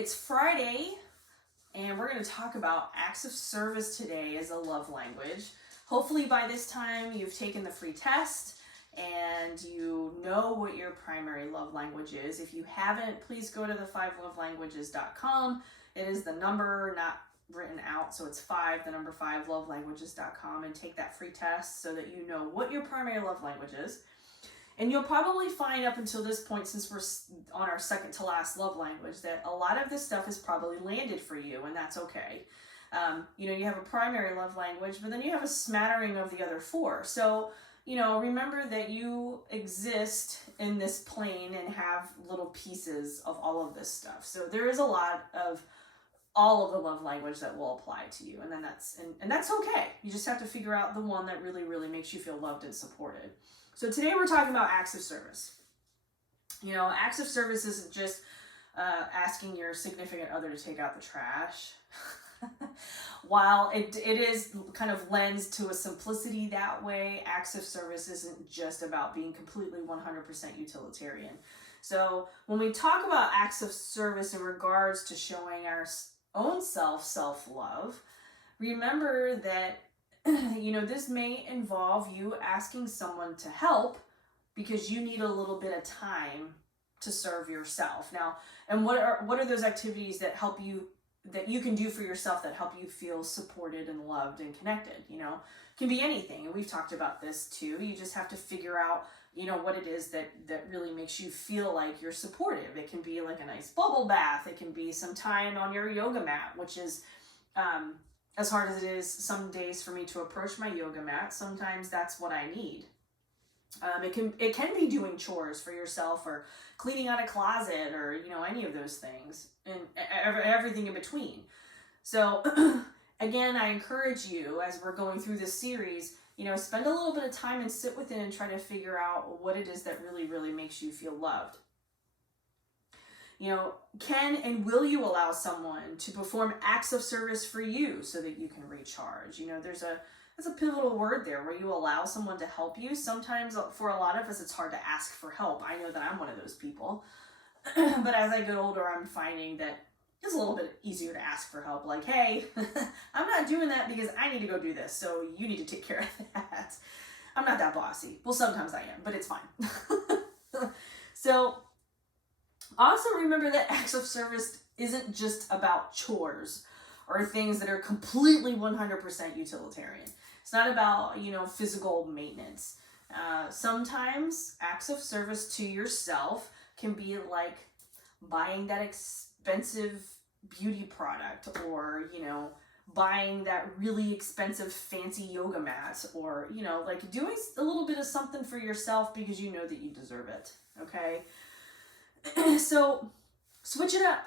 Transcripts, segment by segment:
it's Friday, and we're going to talk about acts of service today as a love language. Hopefully by this time you've taken the free test and you know what your primary love language is. If you haven't, please go to the 5lovelanguages.com. It is the number, not written out, so it's 5, the number 5, lovelanguages.com, and take that free test so that you know what your primary love language is. And you'll probably find up until this point, since we're on our second to last love language, that a lot of this stuff has probably landed for you, and that's okay. You have a primary love language, but then you have a smattering of the other 4. So, remember that you exist in this plane and have little pieces of all of this stuff. So there is a lot of all of the love language that will apply to you, and then that's okay. You just have to figure out the one that really, really makes you feel loved and supported. So today we're talking about acts of service. Acts of service isn't just asking your significant other to take out the trash. While it is kind of lends to a simplicity that way, acts of service isn't just about being completely 100% utilitarian. So when we talk about acts of service in regards to showing our own self-love, remember that this may involve you asking someone to help because you need a little bit of time to serve yourself. Now, and what are those activities that help you, that you can do for yourself that help you feel supported and loved and connected? It can be anything, and we've talked about this too. You just have to figure out what it is that really makes you feel like you're supportive. It can be like a nice bubble bath. It can be some time on your yoga mat, which is as hard as it is some days for me to approach my yoga mat. Sometimes that's what I need. It can be doing chores for yourself, or cleaning out a closet, or any of those things, and everything in between. So again, I encourage you, as we're going through this series, spend a little bit of time and sit within and try to figure out what it is that really, really makes you feel loved. Can and will you allow someone to perform acts of service for you so that you can recharge? There's a pivotal word there, where you allow someone to help you. Sometimes for a lot of us, it's hard to ask for help. I know that I'm one of those people. But as I get older, I'm finding that it's a little bit easier to ask for help. Like, hey, I'm not doing that because I need to go do this, so you need to take care of that. I'm not that bossy. Well, sometimes I am, but it's fine. So also remember that acts of service isn't just about chores or things that are completely 100% utilitarian. It's not about, physical maintenance. Sometimes acts of service to yourself can be like buying that expensive beauty product, or, buying that really expensive fancy yoga mat, or, like doing a little bit of something for yourself because you know that you deserve it. Okay. So switch it up.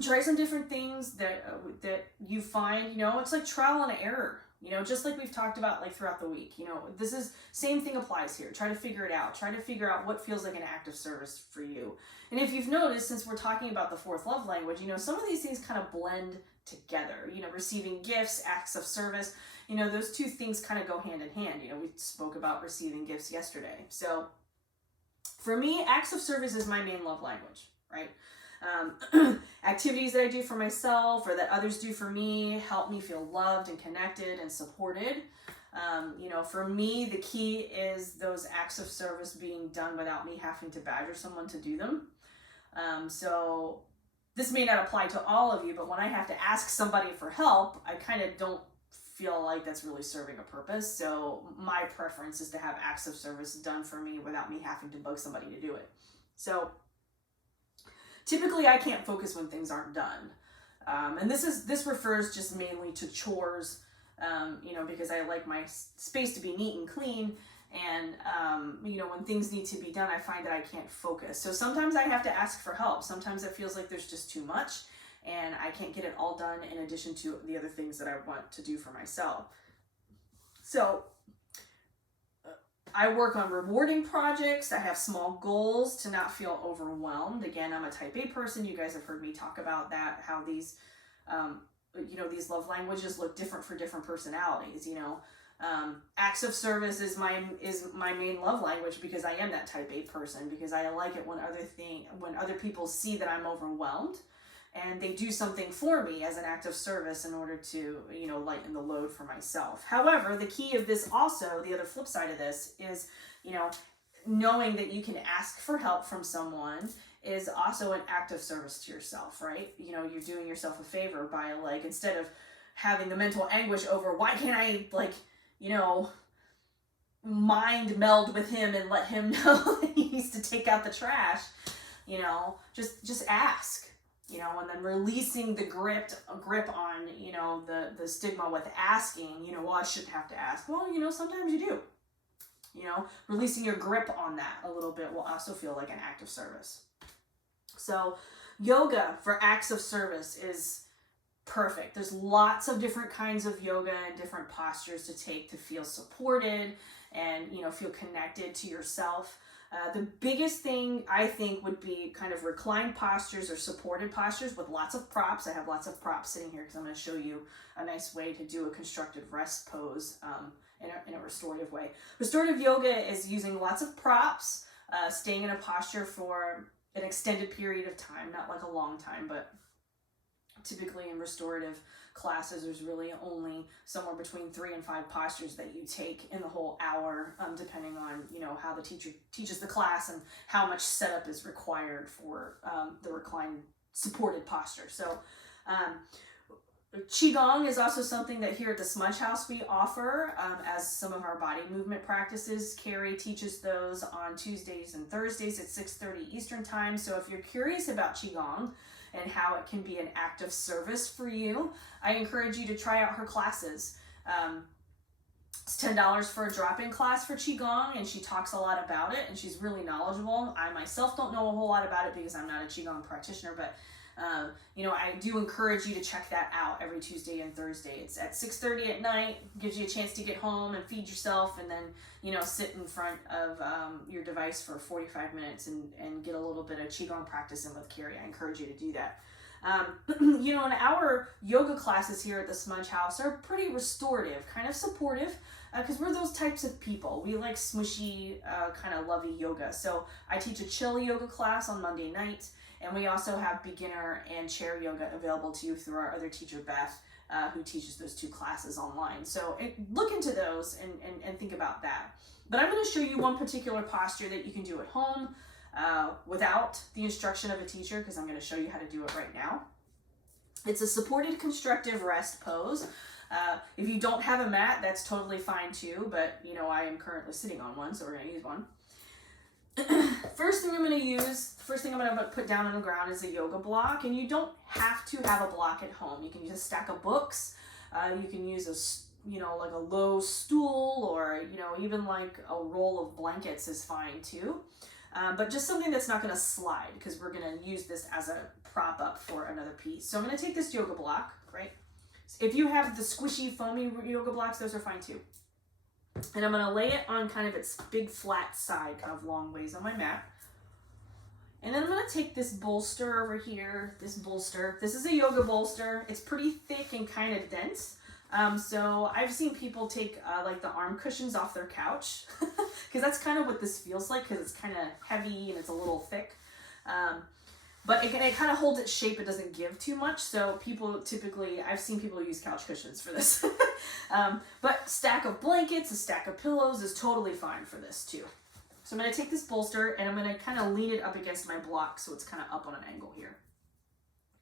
Try some different things that you find, it's like trial and error, just like we've talked about like throughout the week. This is same thing applies here. Try to figure it out. Try to figure out what feels like an act of service for you. And if you've noticed, since we're talking about the 4th love language, some of these things kind of blend together. Receiving gifts, acts of service, those two things kind of go hand in hand. We spoke about receiving gifts yesterday. So for me, acts of service is my main love language, right? Activities that I do for myself or that others do for me help me feel loved and connected and supported. For me, the key is those acts of service being done without me having to badger someone to do them. So this may not apply to all of you, but when I have to ask somebody for help, I kind of don't feel like that's really serving a purpose. So my preference is to have acts of service done for me without me having to bug somebody to do it. So typically I can't focus when things aren't done. And this refers just mainly to chores, because I like my space to be neat and clean. And, when things need to be done, I find that I can't focus. So sometimes I have to ask for help. Sometimes it feels like there's just too much and I can't get it all done in addition to the other things that I want to do for myself. So I work on rewarding projects. I have small goals to not feel overwhelmed. Again, I'm a type A person. You guys have heard me talk about that, how these, these love languages look different for different personalities. Acts of service is my main love language because I am that type A person, because I like it when other people see that I'm overwhelmed. and they do something for me as an act of service in order to, you know, lighten the load for myself. However, the key of this also, the other flip side of this is, you know, knowing that you can ask for help from someone is also an act of service to yourself, right? You know, you're doing yourself a favor by, like, instead of having the mental anguish over why can't I, like, you know, mind meld with him and let him know that he needs to take out the trash, you know, just ask, you know, and then releasing the grip on, you know, the stigma with asking, you know, well, I shouldn't have to ask. Well, you know, sometimes you do. You know, releasing your grip on that a little bit will also feel like an act of service. So yoga for acts of service is perfect. There's lots of different kinds of yoga and different postures to take to feel supported and, you know, feel connected to yourself. The biggest thing I think would be kind of reclined postures or supported postures with lots of props. I have lots of props sitting here because I'm going to show you a nice way to do a constructive rest pose in a restorative way. Restorative yoga is using lots of props, staying in a posture for an extended period of time, not like a long time, but typically in restorative classes, there's really only somewhere between 3 and 5 postures that you take in the whole hour, depending on, you know, how the teacher teaches the class and how much setup is required for the reclined supported posture. So Qigong is also something that here at the Smudge House we offer as some of our body movement practices. Carrie teaches those on Tuesdays and Thursdays at 6:30 Eastern Time. So if you're curious about Qigong and how it can be an act of service for you, I encourage you to try out her classes. It's $10 for a drop-in class for Qigong, and she talks a lot about it, and she's really knowledgeable. I myself don't know a whole lot about it because I'm not a Qigong practitioner, but you know, I do encourage you to check that out every Tuesday and Thursday. It's at 6:30 at night, gives you a chance to get home and feed yourself, and then, you know, sit in front of your device for 45 minutes and get a little bit of Qigong practice in with Carrie. I encourage you to do that. You know, and our yoga classes here at the Smudge House are pretty restorative, kind of supportive, because we're those types of people. We like smushy, kind of lovey yoga. So I teach a chill yoga class on Monday night. And we also have beginner and chair yoga available to you through our other teacher, Beth, who teaches those 2 classes online. So look into those and think about that. But I'm going to show you one particular posture that you can do at home without the instruction of a teacher, because I'm going to show you how to do it right now. It's a supported constructive rest pose. If you don't have a mat, that's totally fine too, but, you know, I am currently sitting on one, so we're going to use one. First thing I'm going to put down on the ground is a yoga block, and you don't have to have a block at home. You can use a stack of books. You can use like a low stool, or, you know, even like a roll of blankets is fine too. But just something that's not going to slide, because we're going to use this as a prop up for another piece. So I'm going to take this yoga block, right? If you have the squishy, foamy yoga blocks, those are fine too. And I'm going to lay it on kind of its big flat side, kind of long ways on my mat. And then I'm going to take this bolster over here, this is a yoga bolster. It's pretty thick and kind of dense. So I've seen people take like the arm cushions off their couch, because that's kind of what this feels like, because it's kind of heavy and it's a little thick. But it kind of holds its shape. It doesn't give too much. So people typically, I've seen people use couch cushions for this. But stack of blankets, a stack of pillows is totally fine for this too. So I'm going to take this bolster and I'm going to kind of lean it up against my block so it's kind of up on an angle here.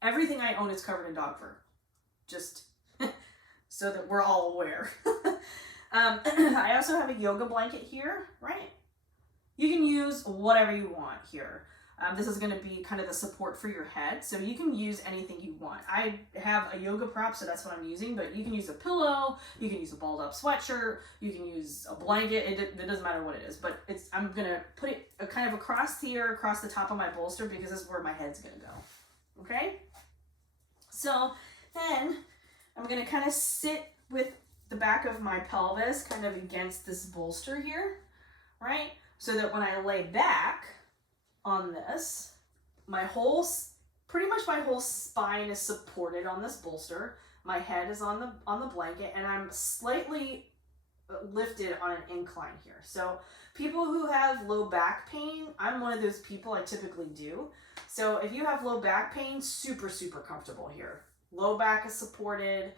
Everything I own is covered in dog fur, just so that we're all aware. I also have a yoga blanket here, right? You can use whatever you want here. This is going to be kind of the support for your head, so you can use anything you want. I have a yoga prop, so that's what I'm using, but you can use a pillow, you can use a balled up sweatshirt, you can use a blanket, it doesn't matter what it is, but I'm going to put it kind of across here, across the top of my bolster, because this is where my head's going to go, okay? So then I'm going to kind of sit with the back of my pelvis kind of against this bolster here, right? So that when I lay back on this, pretty much my whole spine is supported on this bolster. My head is on the blanket, and I'm slightly lifted on an incline here. So people who have low back pain, I'm one of those people, I typically do. So if you have low back pain, super, super comfortable here. Low back is supported.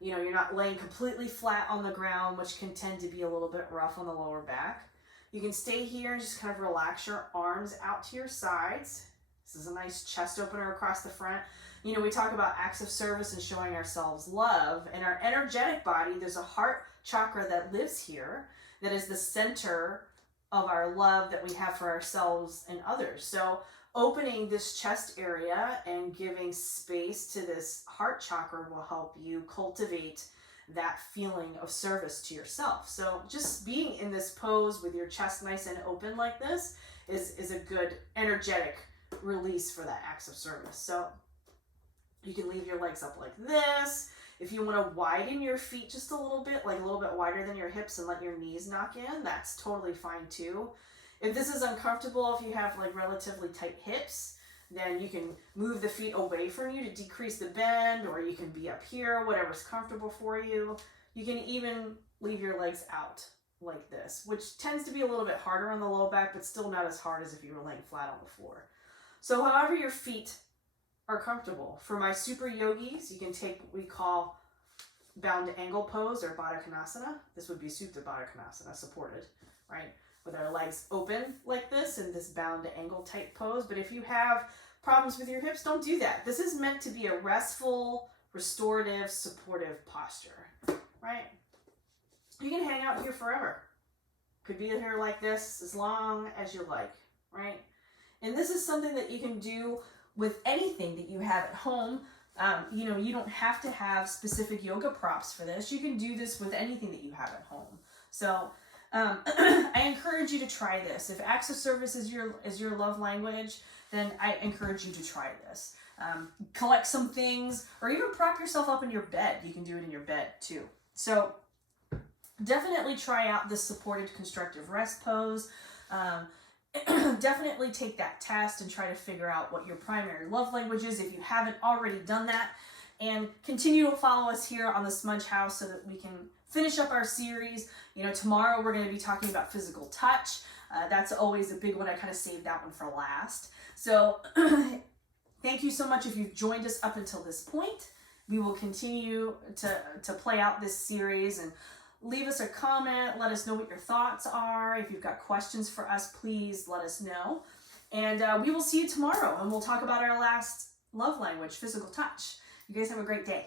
You know, you're not laying completely flat on the ground, which can tend to be a little bit rough on the lower back. You can stay here and just kind of relax your arms out to your sides. This is a nice chest opener across the front. You know, we talk about acts of service and showing ourselves love. In our energetic body, there's a heart chakra that lives here that is the center of our love that we have for ourselves and others. So opening this chest area and giving space to this heart chakra will help you cultivate that feeling of service to yourself. So just being in this pose with your chest nice and open like this is a good energetic release for that acts of service. So you can leave your legs up like this. If you want to widen your feet just a little bit, like a little bit wider than your hips and let your knees knock in, that's totally fine too. If this is uncomfortable, if you have like relatively tight hips, then you can move the feet away from you to decrease the bend, or you can be up here, whatever's comfortable for you. You can even leave your legs out like this, which tends to be a little bit harder on the low back, but still not as hard as if you were laying flat on the floor. So however your feet are comfortable. For my super yogis, you can take what we call bound angle pose or Baddha Konasana. This would be Supta Baddha Konasana, supported, right? With our legs open like this in this bound angle type pose. But if you have problems with your hips, don't do that. This is meant to be a restful, restorative, supportive posture, right? You can hang out here forever. Could be here like this as long as you like, right? And this is something that you can do with anything that you have at home. You know, you don't have to have specific yoga props for this. You can do this with anything that you have at home. So I encourage you to try this. If acts of service is your love language, then I encourage you to try this. Collect some things, or even prop yourself up in your bed. You can do it in your bed too. So definitely try out this supported constructive rest pose. Definitely take that test and try to figure out what your primary love language is if you haven't already done that. And continue to follow us here on the Smudge House so that we can finish up our series. You know, tomorrow we're going to be talking about physical touch. That's always a big one. I kind of saved that one for last. So thank you so much if you've joined us up until this point. We will continue to play out this series, and leave us a comment. Let us know what your thoughts are. If you've got questions for us, please let us know. And we will see you tomorrow, and we'll talk about our last love language, physical touch. You guys have a great day.